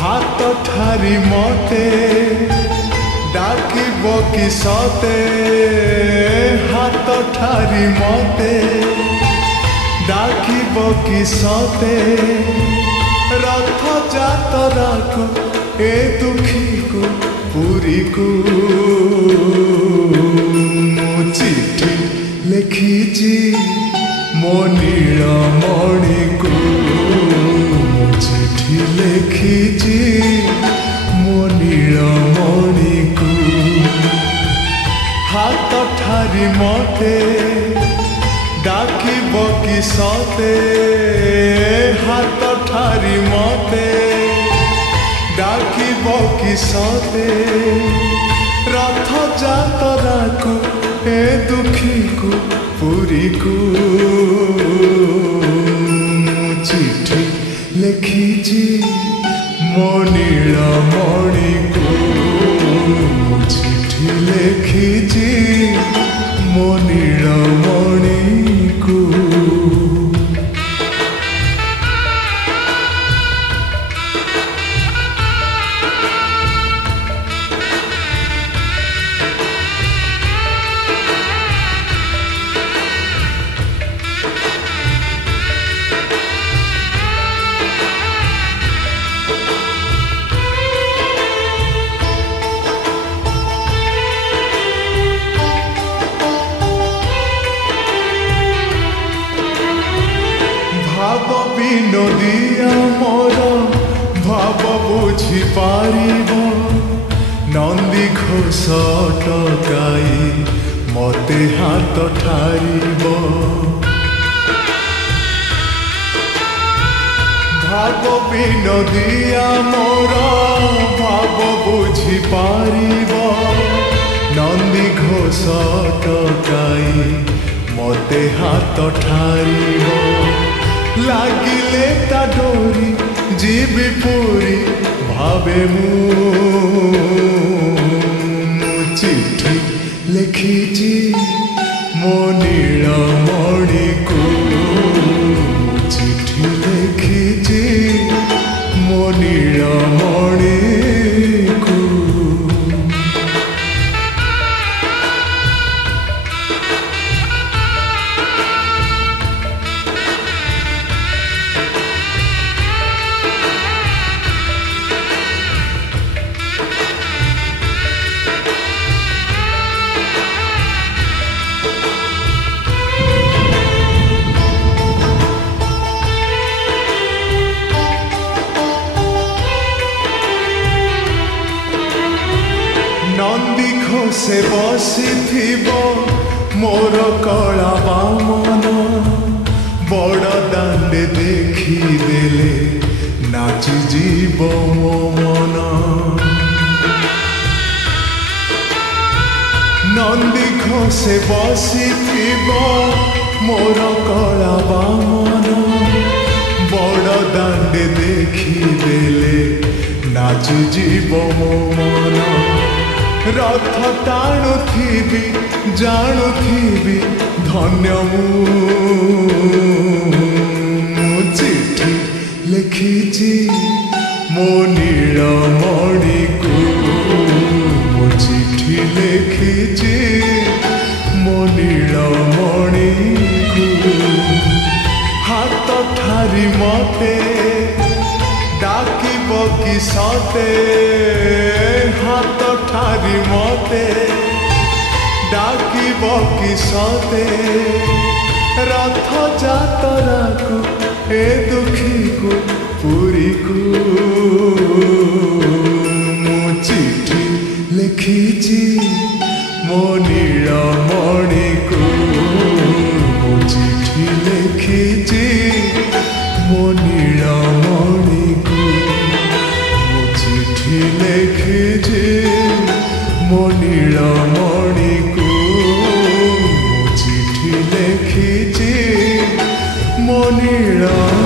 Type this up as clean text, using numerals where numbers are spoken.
हाथ ठारी मते डाकिब कि सते हाथ ठारी मते डाकिब कि सते रथ जातरा को ए दुखी को पुरी को चिठी लिखिची मो नीलमणि को चिठी लिखिची मो नीलमणि को हाथ ठारी मते डाकिब कि सते हाथ ठारी मते डाकिब कि सते रथ जातरा को ए दुखी को पुरी को चिठी लिखिची मो नीलमणि को चिठी लिखिची मो नीलमणि को भाव विनोदिया मोर भाव बुझी पारिब नंदी घोष टकाई मते हाथ ठारिब भाव विनोदिया मोर भाव बुझी पारिब नंदी घोष टकाई मते हाथ ठारिब लागिले ता डोरी जीवी पूरी भावे मु चिठी लिखिची मो नीलमणि को चिठी लिखिची मो नीलमणि को नंदी घोषे बसी मोर कला बामन बड़ दांडे देखिदेले नाची जीव मो मन नंदी घोषे बसी मोर कला बामन बड़ दांडे देखिदेले नाची जीव मो मन रथ टाणुथिबी जाणुथिबी धन्य मु चिठी लिखिची मो नीलमणि को चिठी लिखिची मो नीलमणि को हाथ ठारी मते डाकिब कि सते हाथ ठारी मते डाकिब कि सते रथ जातरा को ए दुखी को पुरी को चिठी लिखिची मो नीलमणि को चिठी लिखिची मो नीलमणि को चिठी लिखिची मो नीलमणि को चिठी लिखिची मो नीलमणि।